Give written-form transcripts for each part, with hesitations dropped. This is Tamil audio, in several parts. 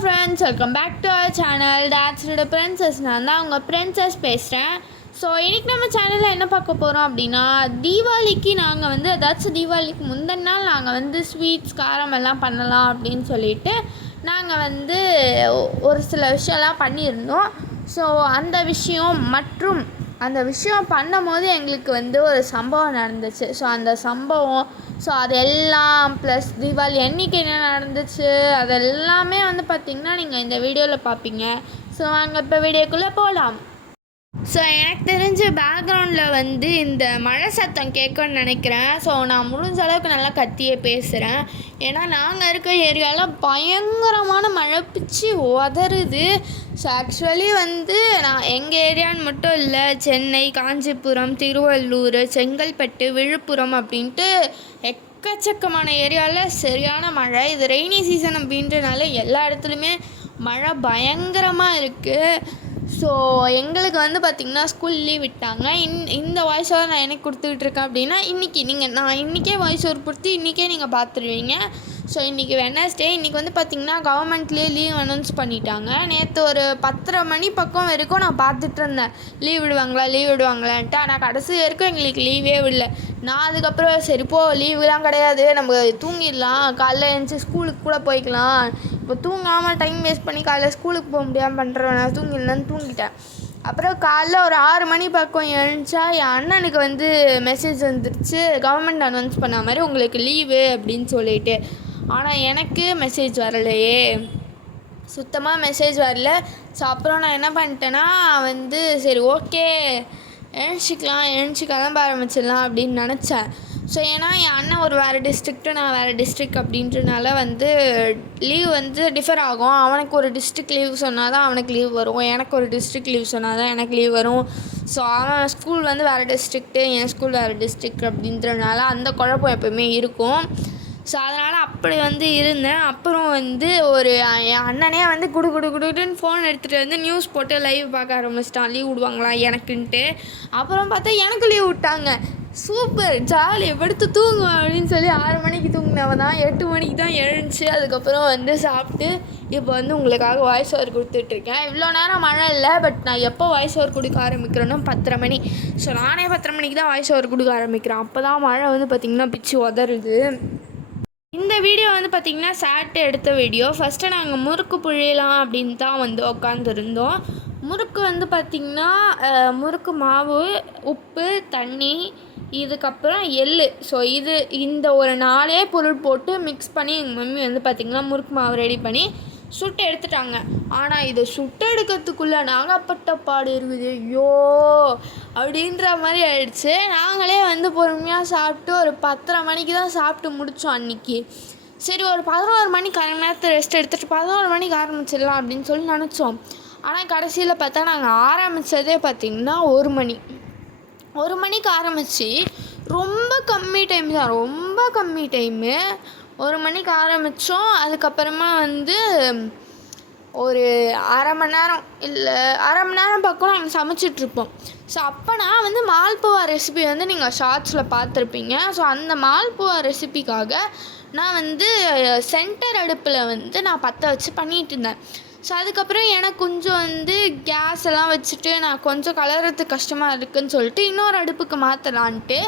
Friends, welcome back to our channel டாட்ஸோட பிரின்சஸ். நான் தான் உங்கள் பிரின்சஸ் பேசுகிறேன். ஸோ இன்றைக்கி நம்ம சேனலில் என்ன பார்க்க போகிறோம் அப்படின்னா, தீபாவளிக்கு நாங்கள் வந்து தீபாவளிக்கு முந்தின நாள் நாங்கள் வந்து ஸ்வீட்ஸ் காரம் எல்லாம் பண்ணலாம் அப்படின்னு சொல்லிட்டு நாங்கள் வந்து ஒரு சில விஷயம்லாம் பண்ணியிருந்தோம். ஸோ அந்த விஷயம் பண்ணும்போது எங்களுக்கு வந்து ஒரு சம்பவம் நடந்துச்சு. ஸோ அந்த சம்பவம் அதெல்லாம் ப்ளஸ் தீபாவளி அன்றைக்கி என்ன நடந்துச்சு அதெல்லாமே வந்து பார்த்திங்கன்னா நீங்கள் இந்த வீடியோவில் பார்ப்பீங்க. ஸோ நாங்கள் இப்போ வீடியோக்குள்ளே போகலாம். ஸோ எனக்கு தெரிஞ்ச பேக்ரவுண்டில் வந்து இந்த மழை சத்தம் கேட்கும்னு நினைக்கிறேன். ஸோ நான் முடிஞ்ச அளவுக்கு நல்லா கத்தியே பேசுகிறேன். ஏன்னா நாங்கள் இருக்க ஏரியாவில் பயங்கரமான மழை பிச்சு உதறுது. ஸோ ஆக்சுவலி வந்து நான் எங்கள் ஏரியான்னு மட்டும் இல்லை, சென்னை, காஞ்சிபுரம், திருவள்ளூர், செங்கல்பட்டு, விழுப்புரம் அப்படின்ட்டு எக்கச்சக்கமான ஏரியாவில் சரியான மழை. இது ரெய்னி சீசன் அப்படின்றனால எல்லா இடத்துலையுமே மழை பயங்கரமாக இருக்குது. ஸோ எங்களுக்கு வந்து பார்த்திங்கன்னா ஸ்கூல் லீவ் விட்டாங்க. இந்த வாய்ஸ் ஓவர் நான் எனக்கு கொடுத்துக்கிட்ருக்கேன் அப்படின்னா நான் இன்றைக்கே வாய்ஸ் ஓவர் கொடுத்து இன்றைக்கே நீங்கள் பார்த்துருவீங்க. ஸோ இன்றைக்கி வெட்னஸ்டே. இன்றைக்கி வந்து பார்த்திங்கன்னா கவர்மெண்ட்லேயே லீவ் அனௌன்ஸ் பண்ணிட்டாங்க. நேற்று ஒரு 10:30 மணி பக்கம் வரைக்கும் நான் பார்த்துட்டு இருந்தேன் லீவ் விடுவாங்களான்ட்டு. ஆனால் கடைசி வரைக்கும் எங்களுக்கு லீவே விடல. நான் அதுக்கப்புறம் சரி போ, லீவுலாம் கிடையாது, நம்ம தூங்கிடலாம், காலைல எழுந்துச்சி ஸ்கூலுக்கு கூட போய்க்கலாம், இப்போ தூங்காமல் டைம் வேஸ்ட் பண்ணி காலைல ஸ்கூலுக்கு போக முடியாமல் பண்ணுறேன், நான் தூங்கிட்டேன். அப்புறம் காலைல ஒரு 6 மணி பக்கம் எழுந்துச்சா என் அண்ணனுக்கு வந்து மெசேஜ் வந்துருச்சு, கவர்மெண்ட் அனௌன்ஸ் பண்ண மாதிரி உங்களுக்கு லீவு அப்படின்னு சொல்லிட்டு. ஆனால் எனக்கு மெசேஜ் வரலையே, சுத்தமாக மெசேஜ் வரல. ஸோ அப்புறம் நான் என்ன பண்ணிட்டேன்னா வந்து சரி ஓகே எழுந்துச்சி கிளம்ப ஆரம்பிச்சிடலாம் அப்படின்னு நினச்சேன். ஸோ ஏன்னா என் அண்ணன் ஒரு வேறு டிஸ்ட்ரிக்ட்டு, நான் வேறு டிஸ்ட்ரிக்ட் அப்படின்றனால வந்து லீவ் வந்து டிஃபர் ஆகும். அவனுக்கு ஒரு டிஸ்ட்ரிக்ட் லீவ் சொன்னால் தான் அவனுக்கு லீவ் வரும், எனக்கு ஒரு டிஸ்ட்ரிக்ட் லீவ் சொன்னால் தான் எனக்கு லீவ் வரும். ஸோ அவன் ஸ்கூல் வந்து வேறு டிஸ்ட்ரிக்ட்டு, என் ஸ்கூல் வேறு டிஸ்ட்ரிக்ட் அப்படின்றனால அந்த குழப்பம் எப்போயுமே இருக்கும். ஸோ அதனால் அப்படி வந்து இருந்தேன். அப்புறம் வந்து என் அண்ணனே வந்து குடுன்னு ஃபோன் எடுத்துகிட்டு வந்து நியூஸ் போட்டு லைவ் பார்க்க ஆரம்பிச்சிட்டான், லீவ் விடுவாங்களா எனக்குன்ட்டு. அப்புறம் பார்த்தா எனக்கு லீவ் விட்டாங்க. சூப்பர், ஜாலி, படுத்து தூங்குவேன் அப்படின்னு சொல்லி 6 மணிக்கு தூங்கினவன் தான் 8 மணிக்கு தான் எழுந்துச்சு. அதுக்கப்புறம் வந்து சாப்பிட்டு இப்போ வந்து உங்களுக்காக வாய்ஸ் ஓவர் கொடுத்துட்ருக்கேன். இவ்வளோ நேரம் மழை இல்லை, பட் நான் எப்போ வாய்ஸ் ஓவர் கொடுக்க ஆரம்பிக்கிறேன்னா 10:30 மணி. ஸோ நானே 10:30 மணிக்கு தான் வாய்ஸ் ஓவர் கொடுக்க ஆரம்பிக்கிறேன். அப்போ தான் மழை வந்து பார்த்திங்கன்னா பிச்சு உதறுது. இந்த வீடியோ வந்து பார்த்திங்கன்னா சாட்டர்டே எடுத்த வீடியோ. ஃபஸ்ட்டு நாங்கள் முறுக்கு புழியலாம் அப்படின்னு தான் வந்து உட்காந்துருந்தோம். முறுக்கு வந்து பார்த்திங்கன்னா முறுக்கு மாவு, உப்பு, தண்ணி, இதுக்கப்புறம் எள். ஸோ இந்த ஒரு 4 பொருள் போட்டு மிக்ஸ் பண்ணி எங்கள் மம்மி வந்து பார்த்திங்கன்னா முறுக்கு மாவு ரெடி பண்ணி சுட்டு எடுத்துட்டாங்க. ஆனால் இதை சுட்டு எடுக்கிறதுக்குள்ளே நாகப்பட்ட பாடு இருக்குது, ஐயோ அப்படின்ற மாதிரி ஆயிடுச்சு. நாங்களே வந்து பொறுமையாக சாப்பிட்டு ஒரு 10:30 மணிக்கு தான் சாப்பிட்டு முடித்தோம் அன்றைக்கி. சரி ஒரு 11 மணிக்கு அரை நேரத்தை ரெஸ்ட் எடுத்துகிட்டு 11 மணிக்கு ஆரம்பிச்சிடலாம் அப்படின்னு சொல்லி நினச்சோம். ஆனால் கடைசியில் பார்த்தா நாங்கள் ஆரம்பித்ததே பார்த்திங்கன்னா 1 மணிக்கு ஆரம்பித்து ரொம்ப கம்மி டைமு 1 மணிக்கு ஆரம்பித்தோம். அதுக்கப்புறமா வந்து ஒரு அரை மணி நேரம் பக்கம் நாங்கள் சமைச்சிட்ருப்போம். ஸோ அப்போ நான் வந்து மால்புவா ரெசிபி வந்து நீங்கள் ஷார்ட்ஸில் பார்த்துருப்பீங்க. ஸோ அந்த மால்புவா ரெசிபிக்காக நான் வந்து சென்டர் அடுப்பில் வந்து நான் பற்ற வச்சு பண்ணிகிட்டு இருந்தேன். ஸோ அதுக்கப்புறம் எனக்கு கொஞ்சம் வந்து கேஸ் எல்லாம் வச்சுட்டு நான் கொஞ்சம் கலர்றதுக்கு கஷ்டமாக இருக்குதுன்னு சொல்லிட்டு இன்னொரு அடுப்புக்கு மாற்றலான்ட்டு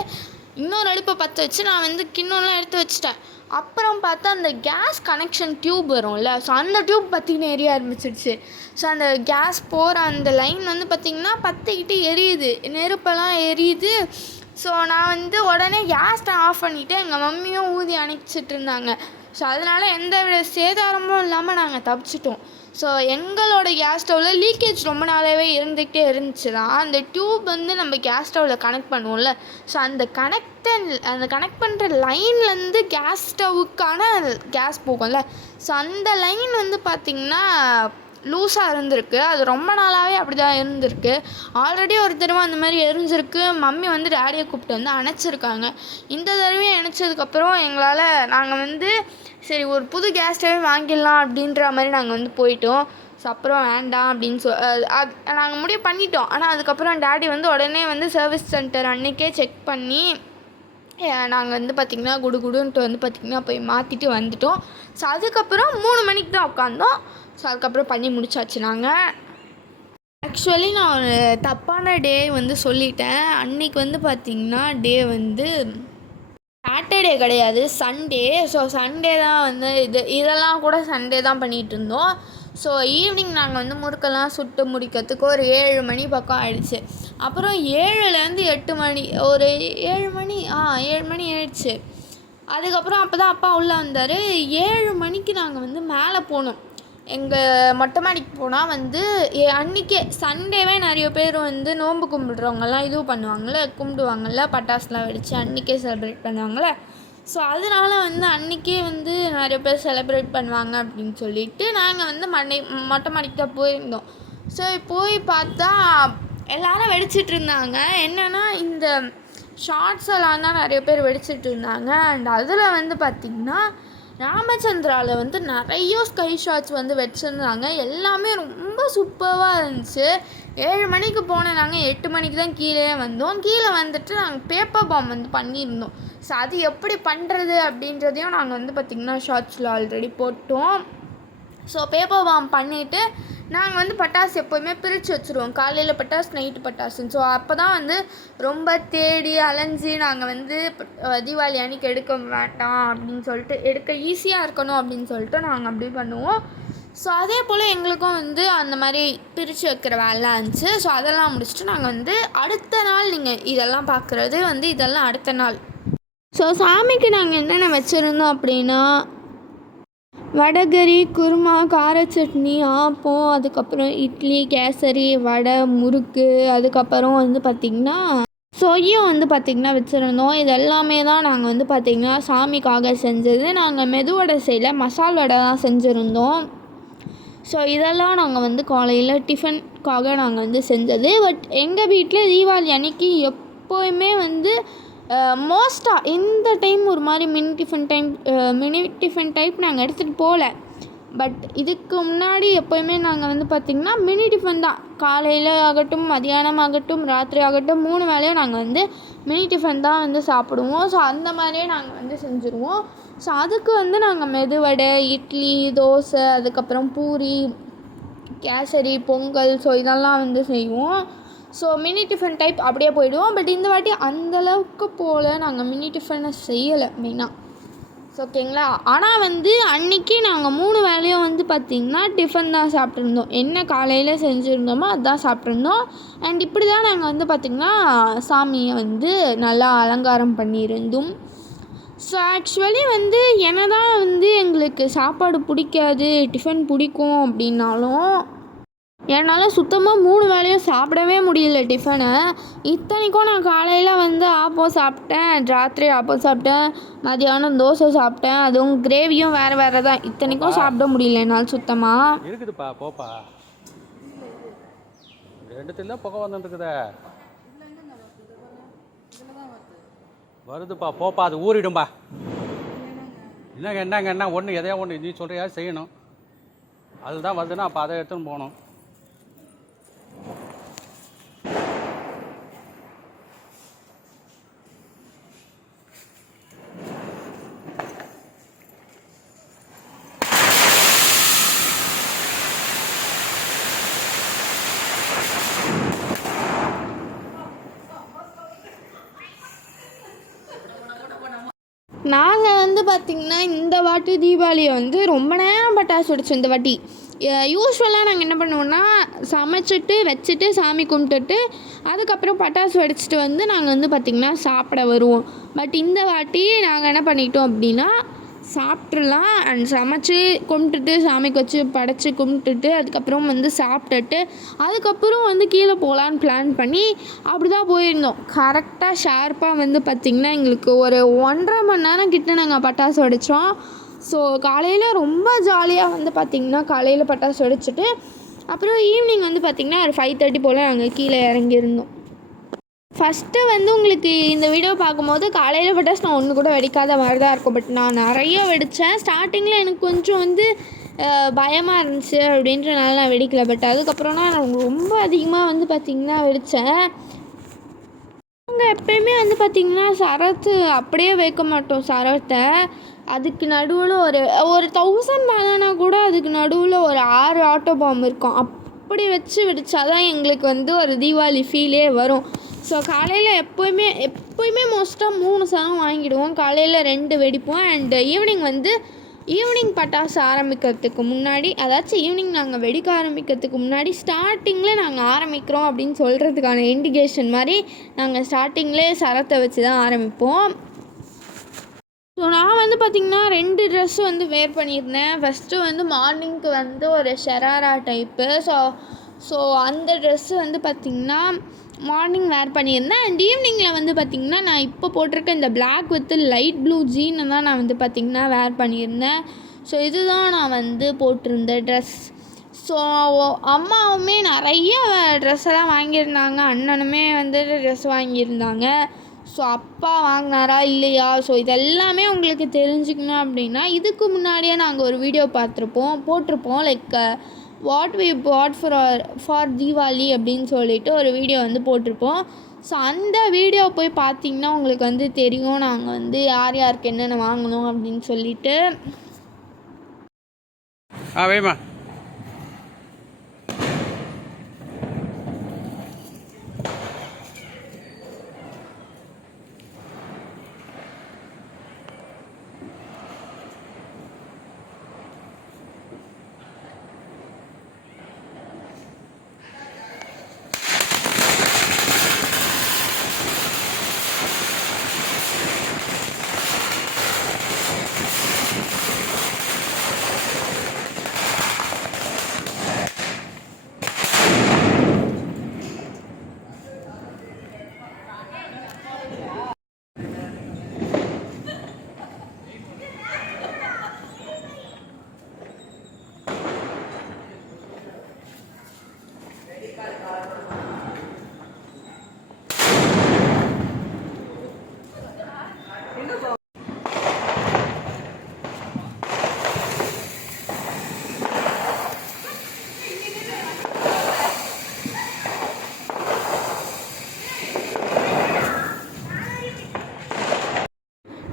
இன்னொரு அடுப்பை பற்ற வச்சு நான் வந்து கிண்ணம்லாம் எடுத்து வச்சுட்டேன். அப்புறம் பார்த்தா அந்த கேஸ் கனெக்ஷன் டியூப் வரும்ல, ஸோ அந்த டியூப் பார்த்திங்கன்னா எரிய ஆரம்பிச்சிடுச்சு. ஸோ அந்த கேஸ் போகிற அந்த லைன் வந்து பார்த்திங்கன்னா பற்றிக்கிட்டு எரியுது, நெருப்பெல்லாம் எரியுது. ஸோ நான் வந்து உடனே கேஸ்ட்டை ஆஃப் பண்ணிவிட்டு எங்கள் மம்மியும் ஊதி அணைச்சிட்டு இருந்தாங்க. ஸோ அதனால் எந்த வித சேதாரமும் இல்லாமல் நாங்கள் தப்பிச்சிட்டோம். ஸோ எங்களோட கேஸ் ஸ்டவ்வில் லீக்கேஜ் ரொம்ப நாளாகவே இருந்துக்கிட்டே இருந்துச்சு தான். அந்த டியூப் வந்து நம்ம கேஸ் ஸ்டவ்வில் கனெக்ட் பண்ணுவோம்ல, ஸோ அந்த கனெக்ட் பண்ணுற லைன்லேருந்து கேஸ் ஸ்டவ்வுக்கான கேஸ் போகும்ல, ஸோ அந்த லைன் வந்து பார்த்திங்கன்னா லூஸாக இருந்திருக்கு. அது ரொம்ப நாளாகவே அப்படி தான் இருந்திருக்கு. ஆல்ரெடி ஒரு தடவை அந்த மாதிரி எரிஞ்சிருக்கு. மம்மி வந்து டேடியை கூப்பிட்டு வந்து அணைச்சிருக்காங்க. இந்த தடவையும் அணைச்சதுக்கப்புறம் நாங்கள் வந்து சரி ஒரு புது கேஸ் ஸ்டவ்வே வாங்கிடலாம் அப்படின்ற மாதிரி நாங்கள் வந்து போயிட்டோம். ஸோ அப்புறம் வேண்டாம் அப்படின்னு நாங்கள் முடிவு பண்ணிட்டோம். ஆனால் அதுக்கப்புறம் டேடி வந்து உடனே வந்து சர்வீஸ் சென்டர் அன்றைக்கே செக் பண்ணி நாங்கள் வந்து பார்த்திங்கன்னா குடுன்ட்டு வந்து பார்த்திங்கன்னா போய் மாற்றிட்டு வந்துட்டோம். ஸோ அதுக்கப்புறம் 3 மணிக்கு தான் உட்காந்தோம். ஸோ அதுக்கப்புறம் பண்ணி முடிச்சாச்சு நாங்கள். ஆக்சுவலி நான் ஒரு தப்பான டே வந்து சொல்லிட்டேன். அன்றைக்கி வந்து பார்த்திங்கன்னா டே வந்து சாட்டர்டே கிடையாது, சண்டே. ஸோ சண்டே தான் வந்து இதெல்லாம் கூட சண்டே தான் பண்ணிகிட்டு இருந்தோம். ஸோ ஈவினிங் நாங்கள் வந்து முறுக்கெல்லாம் சுட்டு முடிக்கிறதுக்கு ஒரு 7 மணி பக்கம் ஆயிடுச்சு. அப்புறம் 7லேருந்து 8 மணி, ஒரு 7 மணி 7 மணி ஆயிடுச்சு. அதுக்கப்புறம் அப்போ தான் அப்பா உள்ளே வந்தார். 7 மணிக்கு நாங்கள் வந்து மேலே போனோம். எங்கள் மொட்டை மாடிக்கு போனால் வந்து அன்றைக்கே சண்டேவே நிறைய பேர் வந்து நோன்பு கும்பிட்றவங்கெல்லாம் கும்பிடுவாங்கள்ல, பட்டாசுலாம் வெடித்து அன்றைக்கே செலிப்ரேட் பண்ணுவாங்கள்ல. ஸோ அதனால வந்து அன்றைக்கே வந்து நிறைய பேர் செலிப்ரேட் பண்ணுவாங்க அப்படின்னு சொல்லிட்டு நாங்கள் வந்து மொட்டை மாடிக்கு தான் போயிருந்தோம். ஸோ போய் பார்த்தா எல்லோரும் வெடிச்சிட்டு இருந்தாங்க. என்னென்னா இந்த ஷார்ட்ஸ் எல்லாம் தான் நிறைய பேர் வெடிச்சிட்டு இருந்தாங்க. அண்ட் அதில் வந்து பார்த்திங்கன்னா ராமச்சந்திராவில் வந்து நிறைய ஸ்கை ஷாட்ஸ் வந்து வச்சுருந்தாங்க. எல்லாமே ரொம்ப சூப்பராக இருந்துச்சு. 7 மணிக்கு போனேன் நாங்கள், 8 மணிக்கு தான் கீழே வந்தோம். கீழே வந்துட்டு நாங்கள் பேப்பர் பாம் வந்து பண்ணியிருந்தோம். ஸோ அது எப்படி பண்ணுறது அப்படின்றதையும் நாங்கள் வந்து பார்த்திங்கன்னா ஷார்ட்ஸில் ஆல்ரெடி போட்டோம். ஸோ பேப்பர் பாம் பண்ணிவிட்டு நாங்கள் வந்து பட்டாசு எப்போயுமே பிரித்து வச்சுருவோம். காலையில் பட்டாசு, நைட்டு பட்டாசுன்னு. ஸோ அப்போ தான் வந்து ரொம்ப தேடி அலைஞ்சி நாங்கள் வந்து தீபாவளி அன்றைக்கி எடுக்க வேண்டாம் அப்படின்னு சொல்லிட்டு, எடுக்க ஈஸியாக இருக்கணும் அப்படின்னு சொல்லிட்டு நாங்கள் அப்படி பண்ணுவோம். ஸோ அதே போல் எங்களுக்கும் வந்து அந்த மாதிரி பிரித்து வைக்கிற வேலை இருந்துச்சு. ஸோ அதெல்லாம் முடிச்சுட்டு நாங்கள் வந்து அடுத்த நாள், நீங்கள் இதெல்லாம் பார்க்குறது வந்து இதெல்லாம் அடுத்த நாள். ஸோ சாமிக்கு நாங்கள் என்னென்ன வச்சுருந்தோம் அப்படின்னா வடகரி, குருமா, கார சட்னி, ஆப்பம், அதுக்கப்புறம் இட்லி, கேசரி, வடை, முறுக்கு, அதுக்கப்புறம் வந்து பார்த்திங்கன்னா சொய்யும் வந்து பார்த்திங்கன்னா வச்சுருந்தோம். இது எல்லாமே தான் நாங்கள் வந்து பார்த்திங்கன்னா சாமிக்காக செஞ்சது. நாங்கள் மெதுவடை செய்யல, மசால் வடை தான் செஞ்சுருந்தோம். ஸோ இதெல்லாம் நாங்கள் வந்து காலையில் டிஃபனுக்காக நாங்கள் வந்து செஞ்சது. பட் எங்கள் வீட்டில் தீபாவளி அன்றைக்கி எப்போயுமே வந்து மோஸ்ட்டாக இந்த டைம் ஒரு மாதிரி மினி டிஃபன் டைப் நாங்கள் எடுத்துகிட்டு போகல. பட் இதுக்கு முன்னாடி எப்போயுமே நாங்கள் வந்து பார்த்திங்கன்னா மினி டிஃபன் தான். காலையில் ஆகட்டும், மதியானம் ஆகட்டும், ராத்திரி ஆகட்டும், 3 வேளையும் நாங்கள் வந்து மினி டிஃபன் தான் வந்து சாப்பிடுவோம். ஸோ அந்த மாதிரியே நாங்கள் வந்து செஞ்சுருவோம். ஸோ அதுக்கு வந்து நாங்கள் மெதுவடை, இட்லி, தோசை, அதுக்கப்புறம் பூரி, கேசரி, பொங்கல், ஸோ இதெல்லாம் வந்து செய்வோம். ஸோ மினி டிஃபன் டைப் அப்படியே போயிடுவோம். பட் இந்த வாட்டி அந்தளவுக்கு போல் நாங்கள் மினி டிஃபனை செய்யலை மெயினாக. ஸோ ஓகேங்களா. ஆனால் வந்து அன்றைக்கி நாங்கள் 3 வேளையும் வந்து பார்த்திங்கன்னா டிஃபன் தான் சாப்பிட்ருந்தோம். என்ன காலையில் செஞ்சுருந்தோமோ அதுதான் சாப்பிட்ருந்தோம். அண்ட் இப்படி தான் நாங்கள் வந்து பார்த்திங்கன்னா சாமியை வந்து நல்லா அலங்காரம் பண்ணியிருந்தோம். ஸோ ஆக்சுவலி வந்து என்ன தான் வந்து எங்களுக்கு சாப்பாடு பிடிக்காது, டிஃபன் பிடிக்கும் அப்படின்னாலும் என்னால் சுத்தமாக 3 வேளையும் சாப்பிடவே முடியல டிஃபனை. இத்தனைக்கும் நான் காலையில் வந்து ஆப்பம் சாப்பிட்டேன், ராத்திரி ஆப்பம் சாப்பிட்டேன், மதியானம் தோசை சாப்பிட்டேன். அதுவும் கிரேவியும் வேறு தான். இத்தனைக்கும் சாப்பிட முடியல என்னால் சுத்தமாக. இருக்குதுப்பா, போப்பா, 2 புகை வந்துட்டுருக்குதே, வருதுப்பா, போப்பா, அது ஊறிடும்பா. என்னங்க ஒன்று எதையா ஒன்று நீ சொல்கிறியா செய்யணும். அதுதான் வருதுன்னா அப்போ அதை எடுத்துன்னு போகணும். நாங்கள் வந்து பார்த்திங்கன்னா இந்த வாட்டி தீபாவளியை வந்து ரொம்ப நேரம் பட்டாசு வெடிச்சோம். இந்த வாட்டி யூஸ்வலாக நாங்கள் என்ன பண்ணுவோன்னா சமைச்சிட்டு வச்சுட்டு சாமி கும்பிட்டுட்டு அதுக்கப்புறம் பட்டாசு வெடிச்சிட்டு வந்து நாங்கள் வந்து பார்த்திங்கன்னா சாப்பிட வருவோம். பட் இந்த வாட்டி நாங்கள் என்ன பண்ணிட்டோம் அப்படின்னா சாப்பிட்றலாம் அண்ட் சமைச்சி கும்பிட்டுட்டு சாமிக்கு வச்சு படைச்சி கும்பிட்டுட்டு அதுக்கப்புறம் வந்து சாப்பிட்டுட்டு அதுக்கப்புறம் வந்து கீழே போகலான்னு பிளான் பண்ணி அப்படி தான் போயிருந்தோம். கரெக்டாக ஷார்ப்பாக வந்து பார்த்திங்கன்னா எங்களுக்கு ஒரு 1.5 மணி நேரம் கிட்ட நாங்கள் பட்டாசு வெடித்தோம். ஸோ காலையில் ரொம்ப ஜாலியாக வந்து பார்த்திங்கன்னா காலையில் பட்டாசு வெடிச்சிட்டு அப்புறம் ஈவினிங் வந்து பார்த்திங்கன்னா ஒரு 5:30 போல் நாங்கள் கீழே இறங்கியிருந்தோம். ஃபஸ்ட்டு வந்து உங்களுக்கு இந்த வீடியோ பார்க்கும்போது காலையில் பட்டாசு நான் ஒன்று கூட வெடிக்காத மாதிரி தான் இருக்கும். பட் நான் நிறைய வெடித்தேன். ஸ்டார்டிங்கில் எனக்கு கொஞ்சம் வந்து பயமாக இருந்துச்சு அப்படின்றனால நான் வெடிக்கலை. பட் அதுக்கப்புறம்னா நான் ரொம்ப அதிகமாக வந்து பார்த்திங்கன்னா வெடித்தேன். நாங்கள் எப்போயுமே வந்து பார்த்திங்கன்னா சரத்து அப்படியே வைக்க மாட்டோம். சரத்தை அதுக்கு நடுவில் ஒரு 1000 மேலேனா கூட அதுக்கு நடுவில் ஒரு 6 ஆட்டோ பாம் இருக்கும். அப்படி வச்சு வெடித்தா தான் எங்களுக்கு வந்து ஒரு தீபாவளி ஃபீலே வரும். ஸோ காலையில் எப்போயுமே மோஸ்ட்டாக 3 சரம் வாங்கிடுவோம். காலையில் 2 வெடிப்போம். அண்டு ஈவினிங் பட்டாசு ஆரம்பிக்கிறதுக்கு முன்னாடி, அதாச்சும் ஈவினிங் நாங்கள் வெடிக்க ஆரம்பிக்கிறதுக்கு முன்னாடி ஸ்டார்டிங்கில் நாங்கள் ஆரம்பிக்கிறோம் அப்படின்னு சொல்கிறதுக்கான இண்டிகேஷன் மாதிரி நாங்கள் ஸ்டார்டிங்லேயே சரத்தை வச்சு தான் ஆரம்பிப்போம். ஸோ நான் வந்து பார்த்திங்கன்னா 2 ட்ரெஸ்ஸு வந்து வேர் பண்ணியிருந்தேன். ஃபஸ்ட்டு வந்து மார்னிங்க்கு வந்து ஒரு ஷராரா டைப்பு. ஸோ அந்த ட்ரெஸ்ஸு வந்து பார்த்திங்கன்னா மார்னிங் வேர் பண்ணியிருந்தேன். அண்ட் ஈவினிங்கில் வந்து பார்த்திங்கன்னா நான் இப்போ போட்டிருக்க இந்த பிளாக் வித் லைட் ப்ளூ ஜீனை தான் நான் வந்து பார்த்திங்கன்னா வேர் பண்ணியிருந்தேன். ஸோ இதுதான் நான் வந்து போட்டிருந்த ட்ரெஸ். ஸோ அம்மாவுமே நிறைய ட்ரெஸ் எல்லாம் வாங்கியிருந்தாங்க. அண்ணனுமே வந்து ட்ரெஸ் வாங்கியிருந்தாங்க. ஸோ அப்பா வாங்கினாரா இல்லையா, ஸோ இதெல்லாமே உங்களுக்கு தெரிஞ்சுக்கணும் அப்படின்னா இதுக்கு முன்னாடியே நாங்கள் ஒரு வீடியோ போட்டிருப்போம். Like what we put for Deepavali அப்படின்னு சொல்லிட்டு ஒரு வீடியோ வந்து போட்டிருப்போம். ஸோ அந்த வீடியோ போய் பார்த்திங்கன்னா உங்களுக்கு வந்து தெரியும் நாங்கள் வந்து யாருக்கு என்னென்ன வாங்கணும் அப்படின்னு சொல்லிட்டு. வேமா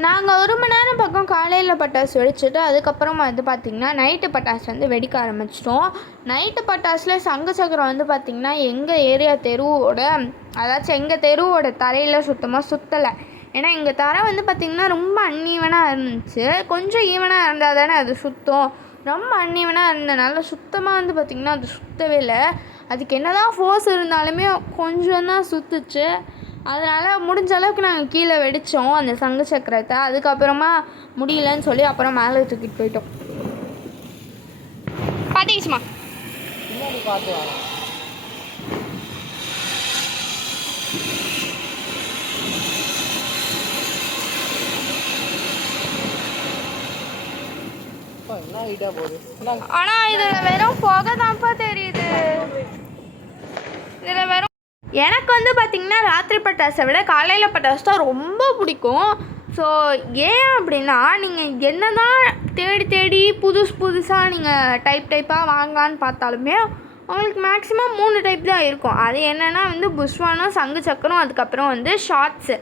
நாங்கள் 1 மணி நேரம் பக்கம் காலையில் பட்டாசு வெடிச்சுட்டு அதுக்கப்புறமா வந்து பார்த்திங்கன்னா நைட்டு பட்டாசு வந்து வெடிக்க ஆரம்பிச்சிட்டோம். நைட்டு பட்டாசில் சங்கு சக்கரம் வந்து பார்த்திங்கன்னா எங்கள் ஏரியா அதாச்சும் எங்கள் தெருவோட தரையில் சுத்தமாக சுற்றலை. ஏன்னா எங்கள் தரை வந்து பார்த்திங்கன்னா ரொம்ப அன்ஈவனாக இருந்துச்சு. கொஞ்சம் ஈவனாக இருந்தால் தானே அது சுத்தம். ரொம்ப அன்ஈவனாக இருந்தனால சுத்தமாக வந்து பார்த்திங்கன்னா அது சுற்றவே இல்லை. அதுக்கு என்ன தான் ஃபோர்ஸ் இருந்தாலுமே கொஞ்சம் தான் சுற்றுச்சு. அதனால் முடிஞ்ச அளவுக்கு நாங்கள் கீழே வெடித்தோம் அந்த சங்கு சக்கரத்தை. அதுக்கப்புறமா முடியலன்னு சொல்லி அப்புறம் மேலே தூக்கிட்டு போயிட்டோம். பார்த்தீங்கம்மா ஆனால் இதில் வெறும் புகை தான்ப்பா தெரியுது. இதில் வெறும் எனக்கு வந்து பார்த்திங்கன்னா ராத்திரி பட்டாசை விட காலையில் பட்டாசு தான் ரொம்ப பிடிக்கும். ஸோ ஏன் அப்படின்னா நீங்கள் என்ன தான் தேடி புதுசாக நீங்கள் டைப்பாக வாங்கலான்னு பார்த்தாலுமே உங்களுக்கு மேக்ஸிமம் 3 டைப் தான் இருக்கும். அது என்னென்னா வந்து புஷ்வானம், சங்கு சக்கரம், அதுக்கப்புறம் வந்து ஷார்ட்ஸு.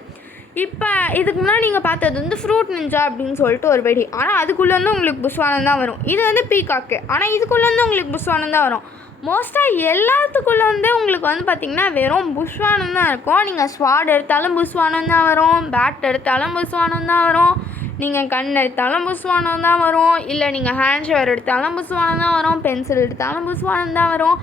இப்போ இதுக்கு முன்னாடி நீங்கள் பார்த்தது வந்து ஃப்ரூட் நிஞ்சா அப்படின்னு சொல்லிட்டு ஒரு வெடி. ஆனால் அதுக்குள்ளே வந்து உங்களுக்கு புஷ்வானம் தான் வரும். இது வந்து பீகாக்கு. ஆனால் இதுக்குள்ளே வந்து உங்களுக்கு புஷ்வானம் தான் வரும். மோஸ்ட்டாக எல்லாத்துக்குள்ளே வந்து உங்களுக்கு வந்து பார்த்திங்கன்னா வெறும் புஷ்வானம் தான் இருக்கும். நீங்கள் ஸ்வாட் எடுத்தாலும் புஷ்வானம் தான் வரும், பேட் எடுத்தாலும் புஷ்வானம் தான் வரும், நீங்கள் கண் எடுத்தாலும் புஷ்வானம் தான் வரும், இல்லை நீங்கள் ஹேண்ட் ஷவர் எடுத்தாலும் புஷ்வானம் தான் வரும், பென்சில் எடுத்தாலும் புஷ்வானம் தான் வரும்.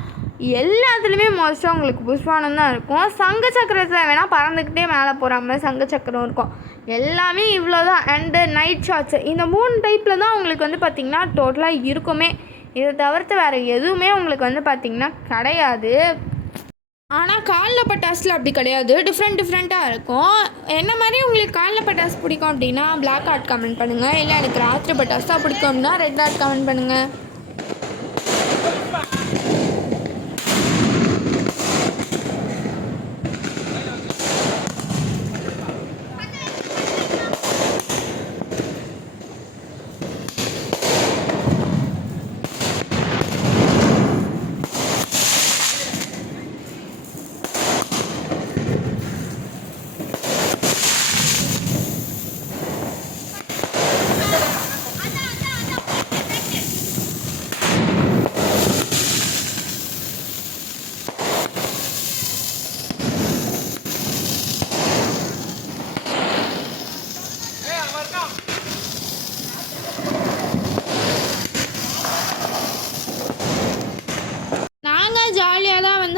எல்லாத்துலேயுமே மோஸ்ட்டாக உங்களுக்கு புஷ்வானம் தான் இருக்கும். சங்கு சக்கரத்தில் வேணால் பறந்துக்கிட்டே மேலே போகிற மாதிரி சங்கு சக்கரம் இருக்கும். எல்லாமே இவ்வளோ தான். அண்டு நைட் ஷாட்ஸு இந்த 3 டைப்பில் தான் உங்களுக்கு வந்து பார்த்திங்கன்னா டோட்டலாக இருக்குமே. இதை தவிர்த்து வேறு எதுவுமே உங்களுக்கு வந்து பார்த்திங்கன்னா கிடையாது. ஆனால் காலைல பட்டாசில் அப்படி கிடையாது. டிஃப்ரெண்ட்டாக இருக்கும். என்ன மாதிரி உங்களுக்கு காலைல பட்டாசு பிடிக்கும் அப்படின்னா பிளாக் ஆர்ட் கமெண்ட் பண்ணுங்கள். இல்லை எனக்கு ராத்திரி பட்டாசு தான் பிடிக்கும்னா ரெட் ஆர்ட் கமெண்ட் பண்ணுங்கள்.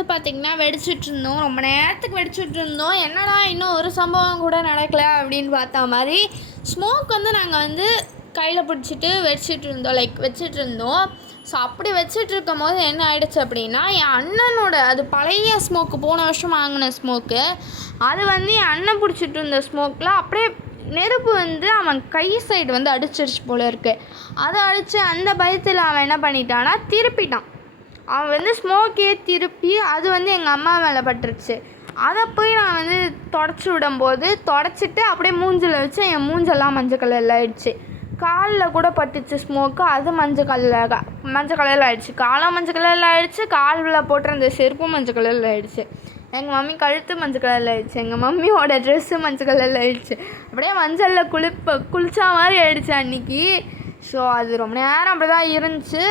வந்து பார்த்திங்கன்னா வெடிச்சிட்டு இருந்தோம். ரொம்ப நேரத்துக்கு வெடிச்சிட்டு இருந்தோம். என்னடா இன்னும் ஒரு சம்பவம் கூட நடக்கலை அப்படின்னு பார்த்தா மாதிரி ஸ்மோக் வந்து நாங்கள் வந்து கையில் பிடிச்சிட்டு வச்சிட்டு இருந்தோம். ஸோ அப்படி வச்சுட்டு இருக்கும் போது என்ன ஆகிடுச்சு அப்படின்னா, என் அண்ணனோட அது பழைய ஸ்மோக்கு, போன வருஷம் வாங்கின ஸ்மோக்கு, அது வந்து என் அண்ணன் பிடிச்சிட்டு இருந்த ஸ்மோக்கில் அப்படியே நெருப்பு வந்து அவன் கை சைடு வந்து அடிச்சிருச்சு போல இருக்குது. அதை அடித்து அந்த பயத்தில் அவன் என்ன பண்ணிட்டான்னா திருப்பிட்டான். அவன் வந்து ஸ்மோக்கே திருப்பி அது வந்து எங்கள் அம்மா மேலே பட்டுருச்சு. அதை போய் நான் வந்து தொடச்சி விடும்போது தொடச்சிட்டு அப்படியே மூஞ்சில் வச்சு என் மூஞ்செல்லாம் மஞ்சள் கலரில் ஆயிடுச்சு. காலில் கூட பட்டுச்சு ஸ்மோக்கு, அது மஞ்சள் கலரில் ஆகிடுச்சு. காலம் மஞ்சள் கலரில் ஆகிடுச்சு, காலில் போட்டிருந்த செருப்பும் மஞ்சள் கலரில் ஆகிடுச்சு. எங்கள் மம்மி கழுத்து மஞ்சள் கலரில் ஆகிடுச்சு, எங்கள் மம்மியோட ட்ரெஸ்ஸு மஞ்சள் கலரில் ஆகிடுச்சு. அப்படியே மஞ்சளில் குளிச்சா மாதிரி ஆகிடுச்சு அன்றைக்கி. ஸோ அது ரொம்ப நேரம் அப்படி தான் இருந்துச்சு.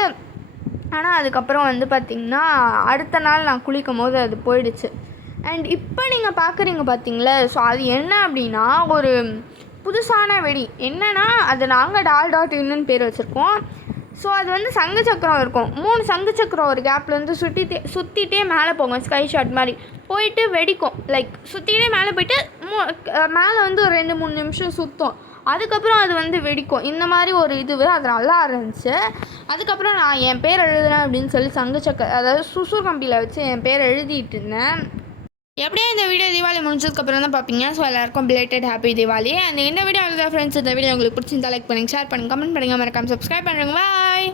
ஆனால் அதுக்கப்புறம் வந்து பார்த்திங்கன்னா அடுத்த நாள் நான் குளிக்கும் போது அது போயிடுச்சு. அண்ட் இப்போ நீங்கள் பார்க்குறீங்க பார்த்தீங்களா, ஸோ அது என்ன அப்படின்னா ஒரு புதுசான வெடி. என்னென்னா அது நாங்கள் டால்.இன்னுன்னு பேர் வச்சுருக்கோம். ஸோ அது வந்து சங்கு சக்கரம் இருக்கும், 3 சங்கு சக்கரம் ஒரு கேப்லேருந்து சுற்றிட்டே மேலே போகும், ஸ்கை ஷாட் மாதிரி போயிட்டு வெடிக்கும். சுற்றிட்டே மேலே போயிட்டு மேலே வந்து ஒரு 2-3 நிமிஷம் சுற்றும். அதுக்கப்புறம் அது வந்து வெடிக்கும். இந்த மாதிரி ஒரு அது நல்லா இருந்துச்சு. அதுக்கப்புறம் நான் என் பேர் எழுதுனேன் அப்படின்னு சொல்லி சங்கு சக்கரம், அதாவது சுசூர் கம்பியில் வச்சு என் பேர் எழுதிட்டு இருந்தேன். எப்படியா இந்த வீடியோ தீபாவளி முடிஞ்சதுக்கப்புறம் தான் பார்ப்பீங்க. ஸோ எல்லாருக்கும் பிலேட்டட் ஹாப்பி தீபாவளி. அண்ட் இந்த வீடியோ ஃப்ரெண்ட்ஸ், இந்த வீடியோ உங்களுக்கு பிடிச்சிருந்தா லைக் பண்ணுங்கள், ஷேர் பண்ணுங்கள், கமெண்ட் பண்ணுங்கள், மறக்காம சப்ஸ்கிரைப் பண்ணுறேங்க. பாய்.